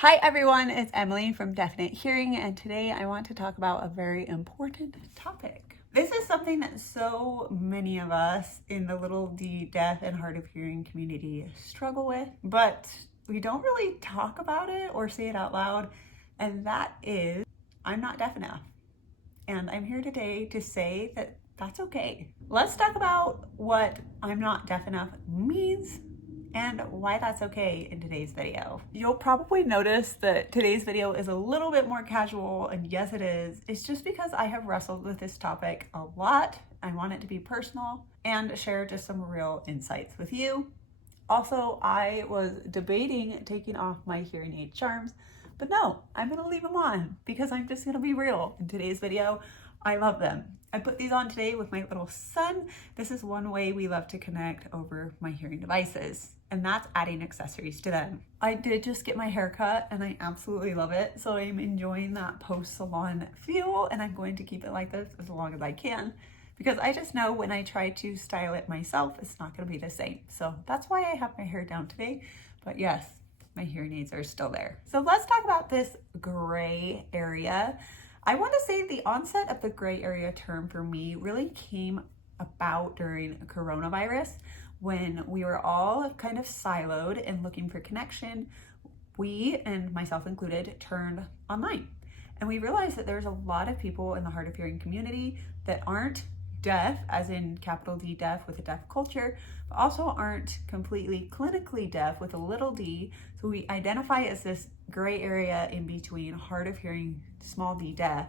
Hi everyone, it's Emily from Definite Hearing, and today I want to talk about a very important topic. This is something that so many of us in the little d deaf and hard of hearing community struggle with, but we don't really talk about it or say it out loud, and that is, I'm not deaf enough. And I'm here today to say that that's okay. Let's talk about what I'm not deaf enough means and why that's okay in today's video. You'll probably notice that today's video is a little bit more casual, and yes it is. It's just because I have wrestled with this topic a lot. I want it to be personal and share just some real insights with you. Also, I was debating taking off my hearing aid charms, but no, I'm gonna leave them on because I'm just gonna be real in today's video. I love them. I put these on today with my little son. This is one way we love to connect over my hearing devices, and that's adding accessories to them. I did just get my hair cut and I absolutely love it. So I'm enjoying that post-salon feel, and I'm going to keep it like this as long as I can, because I just know when I try to style it myself, it's not gonna be the same. So that's why I have my hair down today. But yes, my hearing aids are still there. So let's talk about this gray area. I want to say the onset of the gray area term for me really came about during coronavirus, when we were all kind of siloed and looking for connection. We, and myself included, turned online. And we realized that there's a lot of people in the hard of hearing community that aren't deaf, as in capital D deaf with a deaf culture, but also aren't completely clinically deaf with a little d. So we identify as this gray area in between hard of hearing, small d deaf.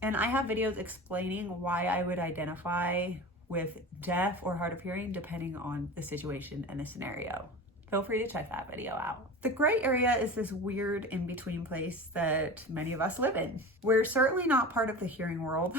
And I have videos explaining why I would identify with deaf or hard of hearing depending on the situation and the scenario. Feel free to check that video out. The gray area is this weird in-between place that many of us live in. We're certainly not part of the hearing world.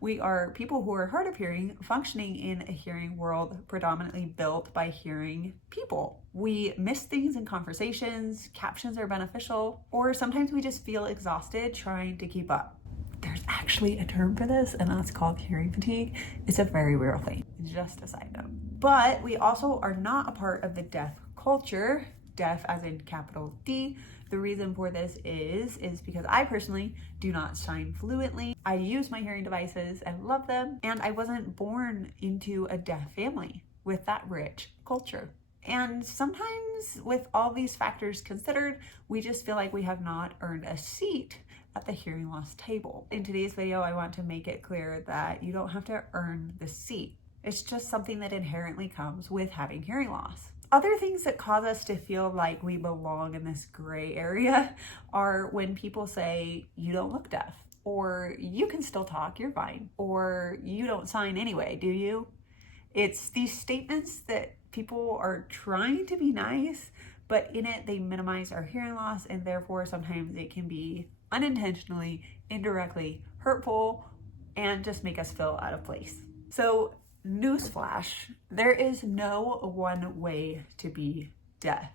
We are people who are hard of hearing, functioning in a hearing world predominantly built by hearing people. We miss things in conversations, captions are beneficial, or sometimes we just feel exhausted trying to keep up. There's actually a term for this, and that's called hearing fatigue. It's a very real thing, just a side note. But we also are not a part of the deaf culture, deaf as in capital D. The reason for this is because I personally do not sign fluently. I use my hearing devices and love them, and I wasn't born into a deaf family with that rich culture. And sometimes with all these factors considered, we just feel like we have not earned a seat at the hearing loss table. In today's video, I want to make it clear that you don't have to earn the seat. It's just something that inherently comes with having hearing loss. Other things that cause us to feel like we belong in this gray area are when people say, you don't look deaf, or you can still talk, you're fine, or you don't sign anyway, do you? It's these statements that people are trying to be nice, but in it they minimize our hearing loss, and therefore sometimes it can be unintentionally, indirectly hurtful and just make us feel out of place. So newsflash, there is no one way to be deaf.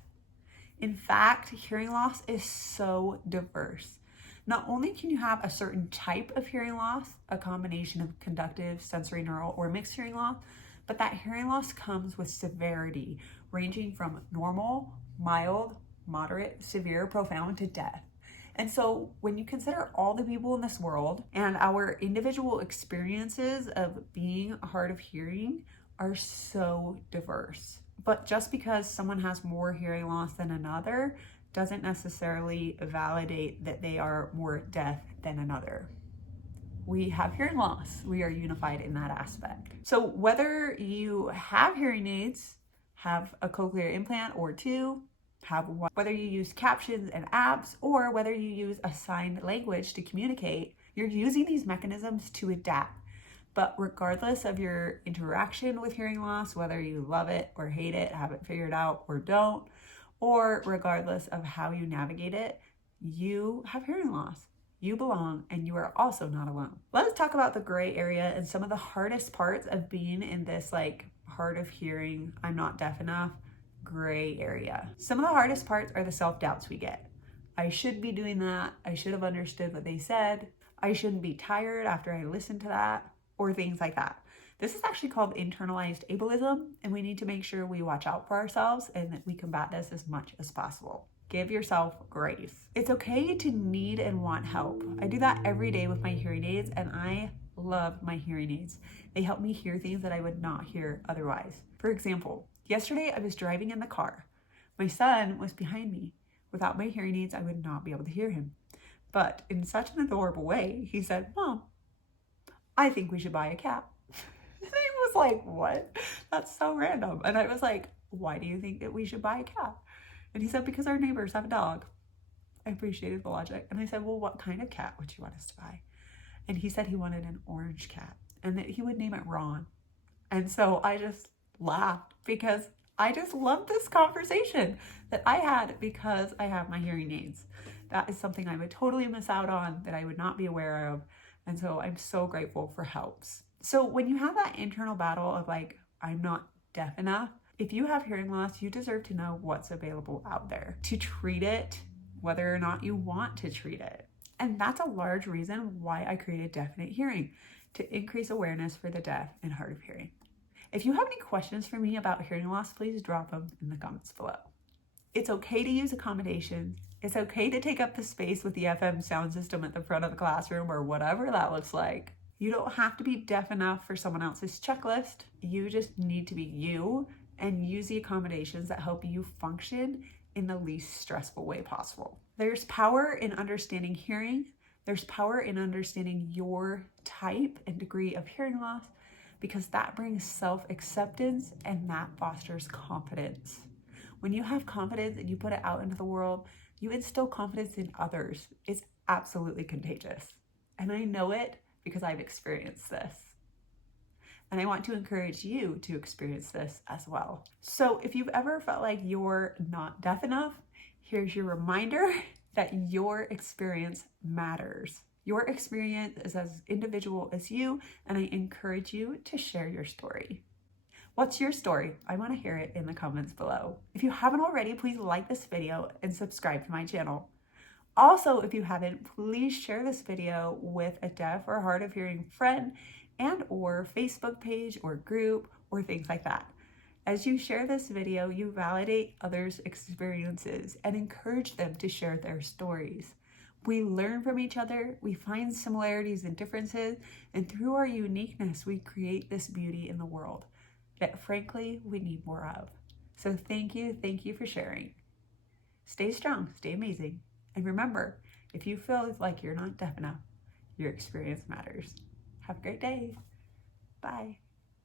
In fact, hearing loss is so diverse. Not only can you have a certain type of hearing loss, a combination of conductive, sensory neural, or mixed hearing loss, but that hearing loss comes with severity, ranging from normal, mild, moderate, severe, profound to death. And so when you consider all the people in this world and our individual experiences of being hard of hearing are so diverse. But just because someone has more hearing loss than another doesn't necessarily validate that they are more deaf than another. We have hearing loss. We are unified in that aspect. So whether you have hearing aids, have a cochlear implant or two, have one, whether you use captions and apps, or whether you use a signed language to communicate, you're using these mechanisms to adapt. But regardless of your interaction with hearing loss, whether you love it or hate it, have it figured out or don't, or regardless of how you navigate it, you have hearing loss. You belong, and you are also not alone. Let's talk about the gray area and some of the hardest parts of being in this hard of hearing, I'm not deaf enough, gray area. Some of the hardest parts are the self-doubts we get. I should be doing that. I should have understood what they said. I shouldn't be tired after I listened to that, or things like that. This is actually called internalized ableism, and we need to make sure we watch out for ourselves and that we combat this as much as possible. Give yourself grace. It's okay to need and want help. I do that every day with my hearing aids, and I love my hearing aids. They help me hear things that I would not hear otherwise. For example, yesterday I was driving in the car. My son was behind me. Without my hearing aids, I would not be able to hear him. But in such an adorable way, he said, "Mom, I think we should buy a cat." And I was like, "What? That's so random." And I was like, "Why do you think that we should buy a cat?" And he said, "Because our neighbors have a dog." I appreciated the logic. And I said, "Well, what kind of cat would you want us to buy?" And he said he wanted an orange cat and that he would name it Ron. And so I just laughed because I just love this conversation that I had because I have my hearing aids. That is something I would totally miss out on, that I would not be aware of. And so I'm so grateful for helps. So when you have that internal battle of like, I'm not deaf enough, if you have hearing loss, you deserve to know what's available out there to treat it, whether or not you want to treat it. And that's a large reason why I created Definite Hearing, to increase awareness for the deaf and hard of hearing. If you have any questions for me about hearing loss, please drop them in the comments below. It's okay to use accommodations. It's okay to take up the space with the FM sound system at the front of the classroom or whatever that looks like. You don't have to be deaf enough for someone else's checklist. You just need to be you and use the accommodations that help you function in the least stressful way possible. There's power in understanding hearing. There's power in understanding your type and degree of hearing loss, because that brings self-acceptance and that fosters confidence. When you have confidence and you put it out into the world, you instill confidence in others. It's absolutely contagious. And I know it because I've experienced this. And I want to encourage you to experience this as well. So if you've ever felt like you're not deaf enough, here's your reminder that your experience matters. Your experience is as individual as you, and I encourage you to share your story. What's your story? I want to hear it in the comments below. If you haven't already, please like this video and subscribe to my channel. Also, if you haven't, please share this video with a deaf or hard of hearing friend and or Facebook page or group or things like that. As you share this video, you validate others' experiences and encourage them to share their stories. We learn from each other, we find similarities and differences, and through our uniqueness, we create this beauty in the world that frankly, we need more of. So thank you for sharing. Stay strong, stay amazing. And remember, if you feel like you're not deaf enough, your experience matters. Have a great day. Bye.